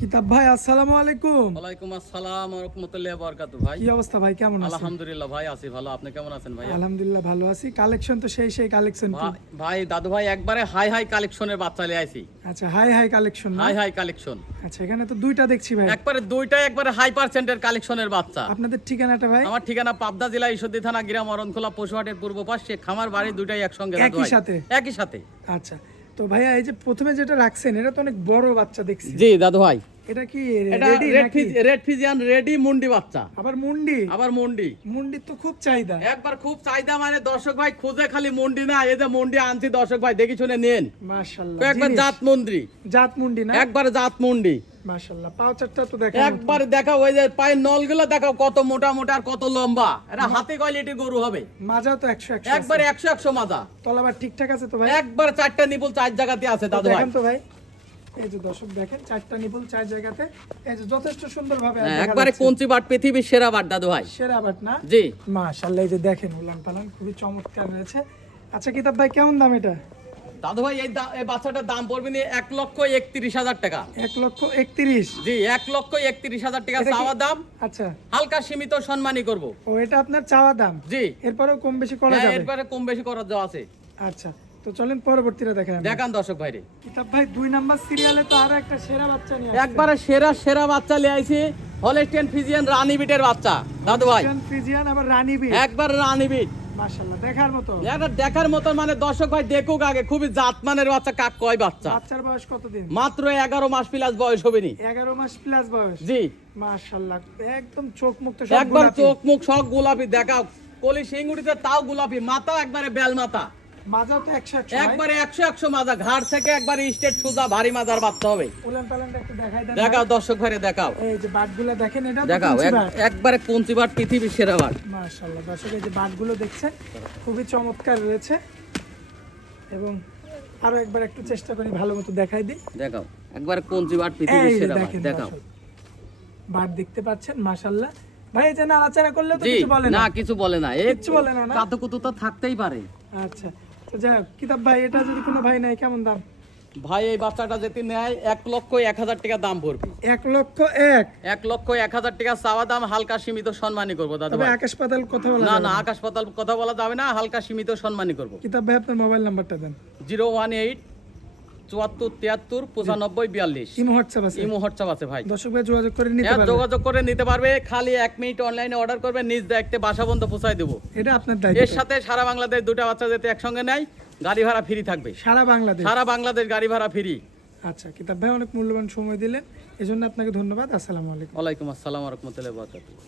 কিতাব ভাই, আসসালামু আলাইকুম। ওয়ালাইকুম আসসালাম ওয়া রাহমাতুল্লাহি ওয়া বারাকাতুহু। ভাই কি অবস্থা ভাই, কেমন আছেন? আলহামদুলিল্লাহ ভাই, আছি ভালো। আপনি কেমন আছেন ভাই? আলহামদুলিল্লাহ ভালো আছি। কালেকশন তো সেই কালেকশন কি? ভাই দাদু ভাই একবারে হাই হাই কালেকশনের বাচ্চা নিয়ে আইছি। আচ্ছা, হাই কালেকশন না? High high collection. আচ্ছা, এখানে তো দুইটা দেখছি ভাই। একবারে দুইটাই একবারে হাই পার্সেন্টের কালেকশনের বাচ্চা। আপনাদের ঠিকানাটা ভাই? আমার ঠিকানা পাবনা জেলা ঈশ্বরদী থানা গ্রাম অরণখোলা পশুহাটের পূর্ব পাশে, খামার বাড়ি দুইটাই একসঙ্গে দাদু ভাই। একই সাথে। আচ্ছা, তো ভাইয়া এই যে প্রথমে যেটা রাখছেন এটা তো অনেক বড় বাচ্চা দেখছি। জি দাদু ভাই, এটা কি এটা রেডি নাকি? রেড ফিজিয়ান রেডি মুন্ডি বাচ্চা। আবার মুন্ডি? আবার মুন্ডি। মুন্ডি তো খুব চাহিদা। একবার খুব চাহিদা, মানে দর্শক ভাই খুঁজে খালি মুন্ডি না, এই যে মুন্ডি আনছি দর্শক ভাই দেখি শুনে নেন। মাশাআল্লাহ, একবার জাত মুন্ডি। জাত মুন্ডি না? একবার জাত মুন্ডি। মাশাআল্লাহ, পাউচারটা তো দেখেন। একবার দেখাও, ওই যে পায়ের নলগুলো দেখাও কত মোটা মোটা আর কত লম্বা। এটা হাতে কোয়ালিটি গরু হবে। মাজাও তো 100 একবার 100 মাজা। তলাবার ঠিকঠাক আছে তো ভাই? একবার চারটা নিপুল চার জায়গাতে আছে দাদু ভাই। দেখেন তো ভাই, এই যে দর্শক দেখেন, চারটা নিপুল চার জায়গাতে, এই যে যথেষ্ট সুন্দরভাবে একবারে কঞ্চি বাট, পৃথিবীর সেরা বাট দাদু ভাই। সেরা বাট না? জি মাশাআল্লাহ, এই যে দেখেন উলান পালান খুবই চমৎকার রয়েছে। আচ্ছা কিতাব ভাই, কেমন দাম এটা? দাদু ভাই এই বাচ্চাটার দাম পড়বে নি 1,31,000 টাকা। 1,31,000? জি 1,31,000 টাকা চাওয়া দাম। আচ্ছা, হালকা সীমিত সম্মানই করব। ও এটা আপনার চাওয়া দাম? জি, এরপরেও কম বেশি করা যাবে? এরপরে কম বেশি করার যাওয়া আছে। আচ্ছা, তো চলেন পরবর্তীটা দেখেন। দেখান দর্শক ভাইরে। কিতাব ভাই 2 নাম্বার সিরিয়ালে তো আরো একটা সেরা বাচ্চা নিয়ে আসছে। একবারে সেরা বাচ্চা নিয়ে আইছি, হলস্টেইন ফ্রিজিয়ান রানী বিটের বাচ্চা দাদু ভাই। ফ্রিজিয়ান আবার রানী বিট? একবার রানী বিট। মাশাআল্লাহ, দেখার মতো। এটা দেখার মতো, মানে দর্শক ভাই দেখুক আগে। খুবই জাতমানের বাচ্চা। কাক কয় বাচ্চা? বাচ্চার বয়স কতদিন? মাত্র 11 মাস প্লাস বয়স হবে নি। 11 মাস প্লাস বয়স? জি মাশাআল্লাহ, একদম চোখ মুখ তো সব একবার গোলাপি। চোখ মুখ সব গোলাপি। দেখাও কলি সিঙ্গুড়িতে তাও গোলাপি, মাথা একবারে বেল মাথা। মাজাও তো 100 একবারে 100 মাজা। ঘাট থেকে একবারে স্টেট সোজা ভারী মাজার বাচ্চা হবে। উলান পালানটা একটু দেখাই দেন। দেখাও দর্শক ভাইরে, দেখাও। এই যে বাটগুলো দেখেন, এটা তো দেখাও কুঞ্চি বাট। একবারে কঞ্চি বাট, পৃথিবীর সেরা বাট। মাশাআল্লাহ, দর্শক এই যে বাটগুলো দেখছেন খুবই চমৎকার রয়েছে। এবং আরো একবার একটু চেষ্টা করি ভালো মতো দেখাই দিই। দেখাও একবারে কঞ্চি বাট, পৃথিবীর এই যে সেরা বাট। দেখেন দেখাও। দর্শক, বাট দেখতে পাচ্ছেন। মাশাআল্লাহ ভাই, এই যে নাড়াচাড়া করলে তো জি কিছু বলে না, না? কিছু বলে না। কিচ্ছু বলে না, না? কাতুকুতু তো থাকতেই পারে। আচ্ছা, তো যাই হোক, কিতাব ভাই এটা যদি কোনো ভাই নেয় কেমন দাম? ভাই এই বাচ্চাটা যদি নেয় 1,01,000 টাকা দাম পড়বে। 1,01,000? 1,01,000 টাকা চাওয়া দাম। হালকা সীমিত সম্মানই করবো দাদু তবে ভাই। আকাশ পাতাল কথা বলা না যাবে না, না? আকাশ পাতাল কথা বলা যাবে না। হালকা সীমিত সম্মানই করবো। কিতাব ভাই আপনার মোবাইল নাম্বারটা দেন। 018 74 73 95 42। ইমো হোয়াটসঅ্যাপ আছে? ইমো হোয়াটসঅ্যাপ আছে ভাই। দর্শক ভাই যোগাযোগ করে নিতে হ্যাঁ, পারবে? যোগাযোগ করে নিতে পারবে। খালি 1 মিনিট অনলাইনে অর্ডার করবে, নিজ দায়িত্বে বাসা পর্যন্ত পৌঁছায় দেবো। এটা আপনার এর দায়িত্ব। সাথে সারা বাংলাদেশ দুটো বাচ্চা যেতে একসঙ্গে নেয়, গাড়ি ভাড়া ফ্রি থাকবে। সারা বাংলাদেশ? সারা বাংলাদেশ গাড়ি ভাড়া ফ্রি। আচ্ছা কিতাব ভাই, অনেক মূল্যবান সময় দিলেন, এজন্য আপনাকে ধন্যবাদ। আসসালামু আলাইকুম। ওয়ালাইকুম আসসালাম ওয়া রাহমাতুল্লাহি ওয়া বারাকাতুহু।